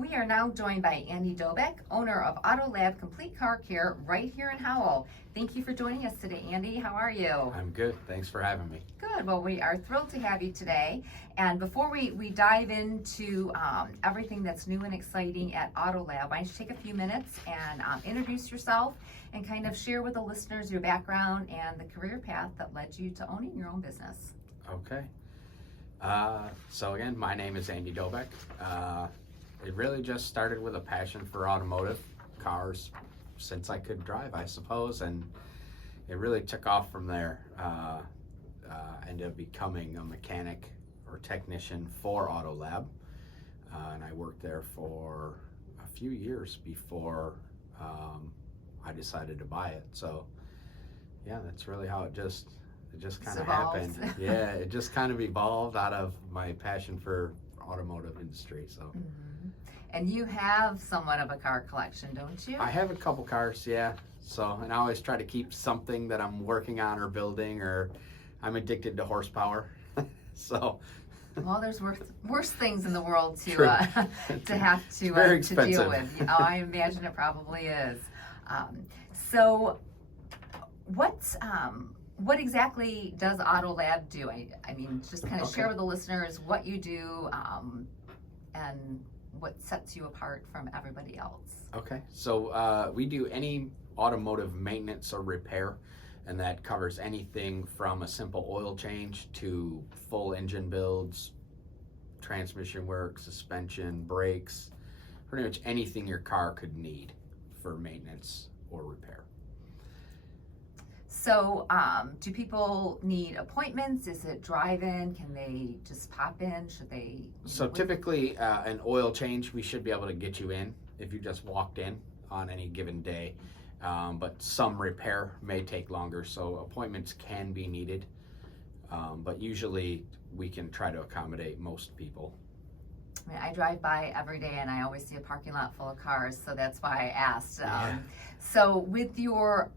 We are now joined by Andy Dobek, owner of Auto Lab Complete Car Care right here in Howell. Thank you for joining us today, Andy. How are you? I'm good. Thanks for having me. Good. Well, we are thrilled to have you today. And before we dive into everything that's new and exciting at Auto Lab, why don't you take a few minutes and introduce yourself and kind of share with the listeners your background and the career path that led you to owning your own business. Okay. So again, my name is Andy Dobek. It really just started with a passion for automotive cars since I could drive, I suppose, and it really took off from there. Ended up becoming a mechanic or technician for Auto Lab, and I worked there for a few years before I decided to buy it. So yeah, that's really how it just kind of happened. Yeah, it just kind of evolved out of my passion for automotive industry. So. Mm-hmm. And you have somewhat of a car collection, don't you? I have a couple cars, yeah. So, and I always try to keep something that I'm working on or building, or I'm addicted to horsepower. So. Well, there's worse things in the world to to have to deal with. Oh, I imagine it probably is. So, what exactly does Auto Lab do? I mean, just kind of share with the listeners what you do and what sets you apart from everybody else. Okay, so we do any automotive maintenance or repair, and that covers anything from a simple oil change to full engine builds, transmission work, suspension, brakes, pretty much anything your car could need for maintenance or repair. So, do people need appointments? Is it drive-in? Can they just pop in? Should they? So typically, an oil change, we should be able to get you in if you just walked in on any given day. But some repair may take longer, so appointments can be needed. But usually, we can try to accommodate most people. I mean, I drive by every day and I always see a parking lot full of cars, so that's why I asked. So with your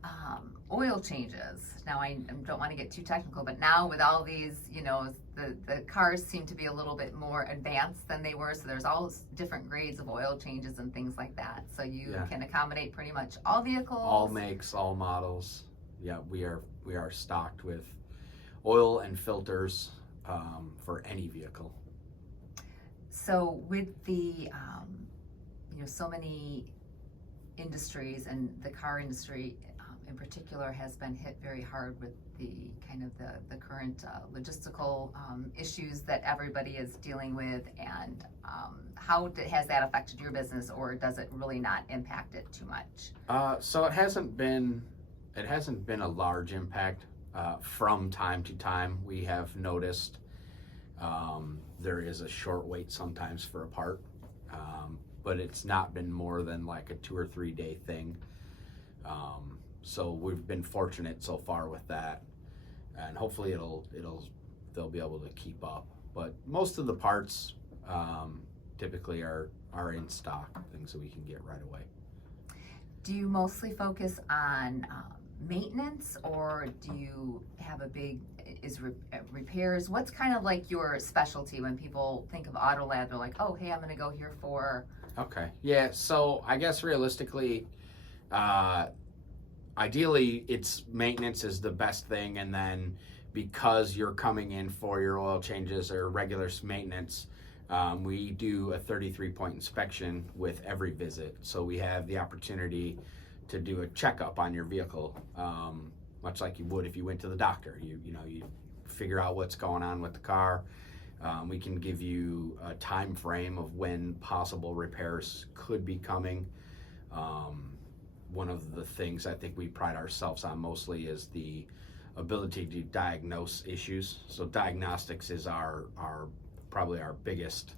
oil changes, now I don't want to get too technical, but now with all these, the cars seem to be a little bit more advanced than they were, so there's all different grades of oil changes and things like that. So you can accommodate pretty much all vehicles? All makes, all models. Yeah, we are stocked with oil and filters for any vehicle. So with the, so many industries, and the car industry in particular has been hit very hard with the kind of the current logistical issues that everybody is dealing with, and how has that affected your business, or does it really not impact it too much? So it hasn't been a large impact. From time to time, we have noticed there is a short wait sometimes for a part, but it's not been more than like a 2 or 3 day thing. So we've been fortunate so far with that, and hopefully they'll be able to keep up. But most of the parts typically are in stock, things that we can get right away. Do you mostly focus on maintenance, or do you have a big repairs? What's kind of like your specialty when people think of Auto Lab? They're like, oh, hey, I'm going to go here for. Okay, yeah. So I guess realistically, ideally, it's maintenance is the best thing, and then because you're coming in for your oil changes or regular maintenance, we do a 33-point inspection with every visit. So we have the opportunity to do a checkup on your vehicle, much like you would if you went to the doctor. You figure out what's going on with the car. We can give you a time frame of when possible repairs could be coming. One of the things I think we pride ourselves on mostly is the ability to diagnose issues. So diagnostics is probably our biggest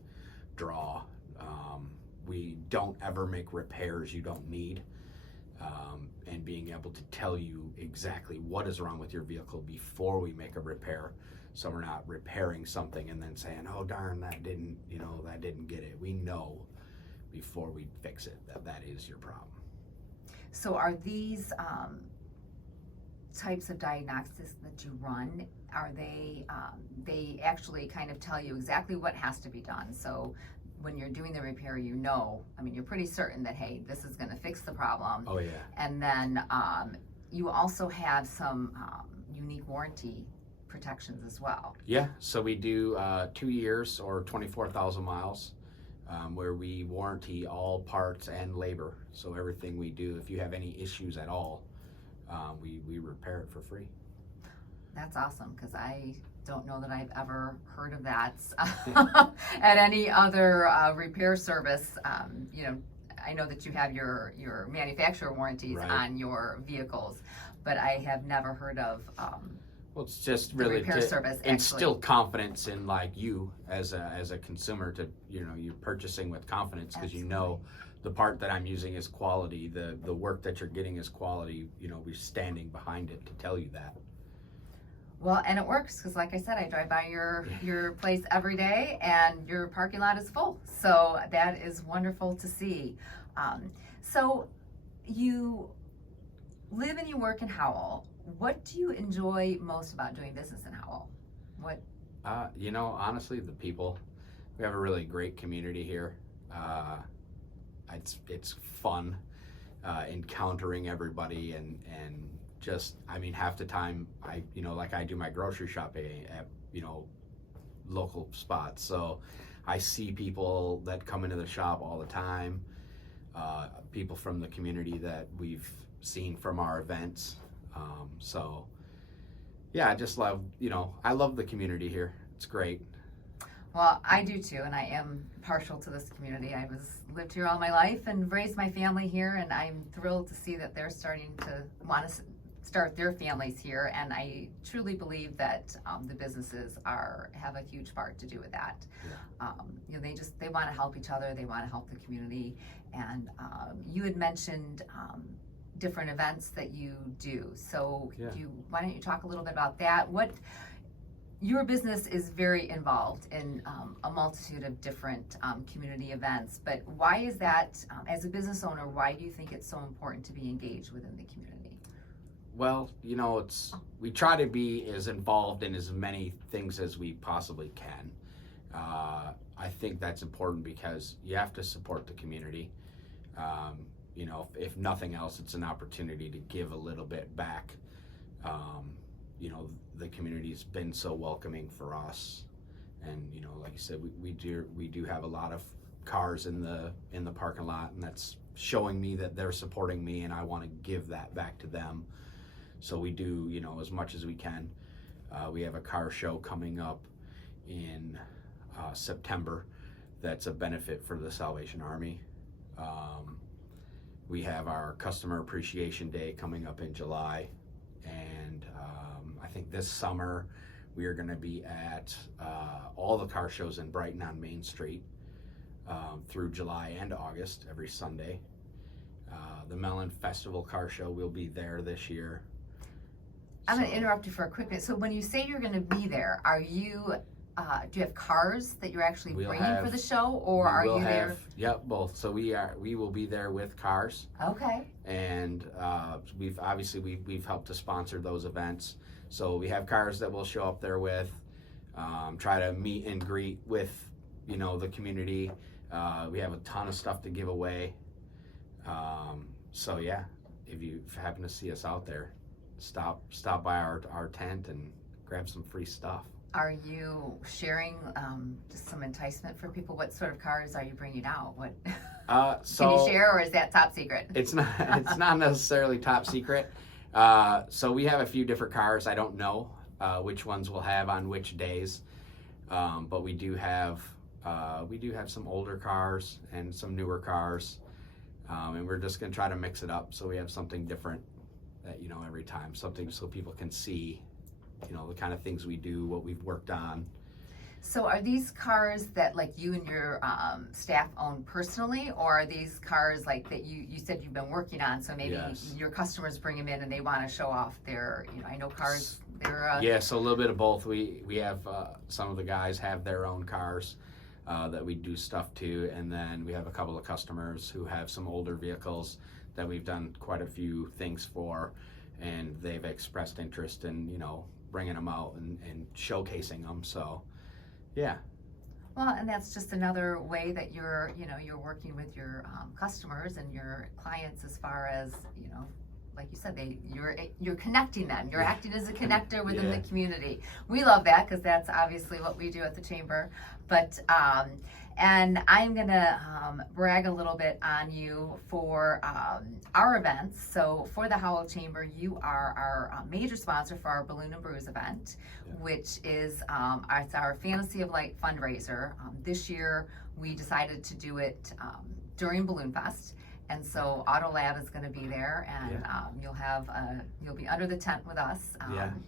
draw. We don't ever make repairs you don't need. And being able to tell you exactly what is wrong with your vehicle before we make a repair, so we're not repairing something and then saying, oh darn, that didn't get it. We know before we fix it that is your problem. So are these types of diagnostics that you run, are they actually kind of tell you exactly what has to be done? So when you're doing the repair, I mean, you're pretty certain that, hey, this is gonna fix the problem. Oh yeah. And then you also have some unique warranty protections as well. Yeah, so we do 2 years or 24,000 miles, where we warranty all parts and labor. So everything we do, if you have any issues at all, we repair it for free. That's awesome, because I don't know that I've ever heard of that at any other repair service. I know that you have your manufacturer warranties Right. on your vehicles, but I have never heard of Well, it's just the really repair to service. instill confidence in like you as a consumer, to you're purchasing with confidence, because you know the part that I'm using is quality, the work that you're getting is quality. We're standing behind it to tell you that. Well, and it works, because like I said, I drive by your place every day, and your parking lot is full. So that is wonderful to see. So you live and you work in Howell. What do you enjoy most about doing business in Howell? What? Honestly, the people. We have a really great community here. It's fun encountering everybody, and just, I mean, half the time I do my grocery shopping at local spots, so I see people that come into the shop all the time, people from the community that we've seen from our events. So yeah, I just love, I love the community here. It's great. Well, I do too, and I am partial to this community. Lived here all my life and raised my family here, and I'm thrilled to see that they're starting to want to start their families here. And I truly believe that the businesses have a huge part to do with that. Yeah. They want to help each other. They want to help the community. And you had mentioned different events that you do. So Yeah. why don't you talk a little bit about that? Your business is very involved in a multitude of different community events, but why is that, as a business owner, why do you think it's so important to be engaged within the community? Well, we try to be as involved in as many things as we possibly can. I think that's important because you have to support the community. If nothing else, it's an opportunity to give a little bit back. The community's been so welcoming for us, and like you said, we do have a lot of cars in the parking lot, and that's showing me that they're supporting me, and I want to give that back to them. So we do, as much as we can. We have a car show coming up in September that's a benefit for the Salvation Army. We have our Customer Appreciation Day coming up in July, and I think this summer we are going to be at all the car shows in Brighton on Main Street through July and August, every Sunday. The Mellon Festival Car Show, will be there this year. I'm going to interrupt you for a quick minute. So when you say you're going to be there, do you have cars that you're actually bringing for the show, or are you there? Yep, both. So we will be there with cars. Okay. And we've helped to sponsor those events. So we have cars that we'll show up there with, try to meet and greet with, the community. We have a ton of stuff to give away. So yeah, if you happen to see us out there, stop by our tent and grab some free stuff. Are you sharing just some enticement for people? What sort of cars are you bringing out? What so can you share, or is that top secret? It's not necessarily top secret. So we have a few different cars. I don't know which ones we'll have on which days, but we do have some older cars and some newer cars, and we're just gonna try to mix it up so we have something different that every time, something so people can see the kind of things we do, what we've worked on. So are these cars that like you and your staff own personally, or are these cars like that you said you've been working on, so maybe Yes. your customers bring them in and they want to show off their, I know cars, they're Yeah, so a little bit of both. We have some of the guys have their own cars that we do stuff to, and then we have a couple of customers who have some older vehicles that we've done quite a few things for, and they've expressed interest in bringing them out and showcasing them. So yeah. Well, and that's just another way that you're working with your customers and your clients as far as, like you said, you're connecting them. You're acting as a connector within the community. We love that because that's obviously what we do at the chamber. But and I'm gonna brag a little bit on you for our events. So for the Howell Chamber, you are our major sponsor for our Balloon and Brews event, which is it's our Fantasy of Light fundraiser. This year we decided to do it during Balloon Fest. And so Auto Lab is going to be there, and you'll be under the tent with us. And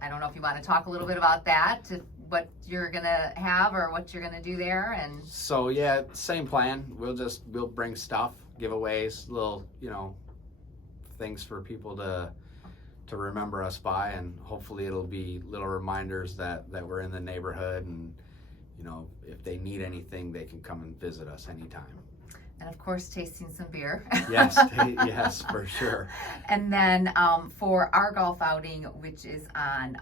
I don't know if you want to talk a little bit about that, what you're going to have or what you're going to do there. And so same plan. We'll bring stuff, giveaways, little things for people to remember us by, and hopefully it'll be little reminders that we're in the neighborhood, and if they need anything, they can come and visit us anytime. And of course, tasting some beer. Yes, for sure. And then for our golf outing, which is on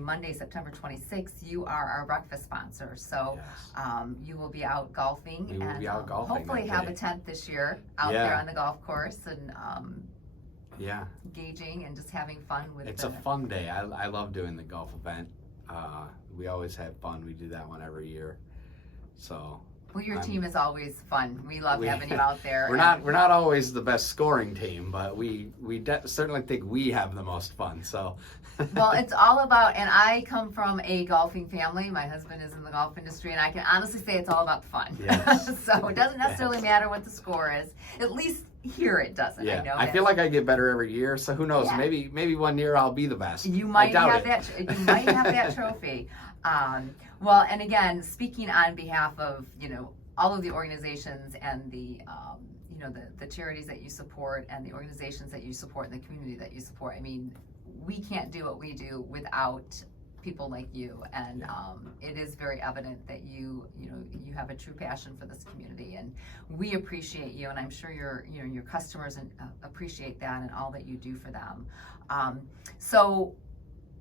Monday, September 26th, you are our breakfast sponsor. So you will be out golfing. We will be out golfing. Hopefully have a tent this year out there on the golf course and gauging and just having fun with It's a fun day. I love doing the golf event. We always have fun. We do that one every year. So. Well, your team is always fun. We love having you out there. We're not always the best scoring team, but we certainly think we have the most fun. So, well, it's all about. And I come from a golfing family. My husband is in the golf industry, and I can honestly say it's all about the fun. Yes. So it doesn't necessarily matter what the score is. At least here it doesn't. Yeah. I feel like I get better every year. So who knows? Yeah. Maybe one year I'll be the best. You might have that. You might have that trophy. Well, and again, speaking on behalf of, all of the organizations and the charities that you support and the organizations that you support and the community that you support, I mean, we can't do what we do without people like you. And it is very evident that you have a true passion for this community, and we appreciate you, and I'm sure your customers appreciate that and all that you do for them. So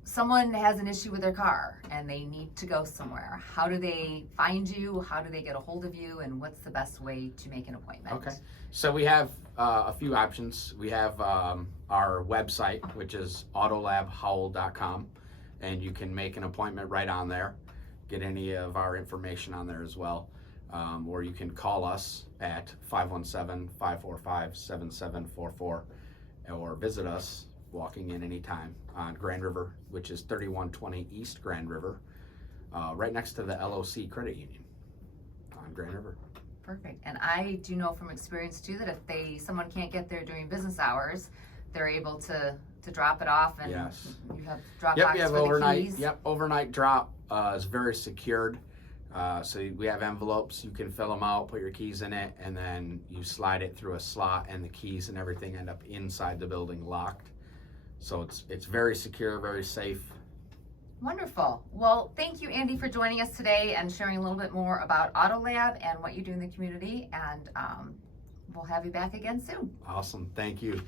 someone has an issue with their car and they need to go somewhere. How do they find you? How do they get a hold of you? And what's the best way to make an appointment? Okay. So we have a few options. We have our website, which is autolabhowell.com, and you can make an appointment right on there, get any of our information on there as well. Or you can call us at 517-545-7744 or visit us walking in anytime on Grand River, which is 3120 East Grand River, right next to the LOC Credit Union on Grand River. Perfect. And I do know from experience too that if someone can't get there during business hours, they're able to drop it off, and you have drop boxes for overnight. the keys. Yep, overnight drop is very secured. So we have envelopes, you can fill them out, put your keys in it, and then you slide it through a slot, and the keys and everything end up inside the building locked. So it's very secure, very safe. Wonderful. Well, thank you, Andy, for joining us today and sharing a little bit more about Auto Lab and what you do in the community. And we'll have you back again soon. Awesome. Thank you.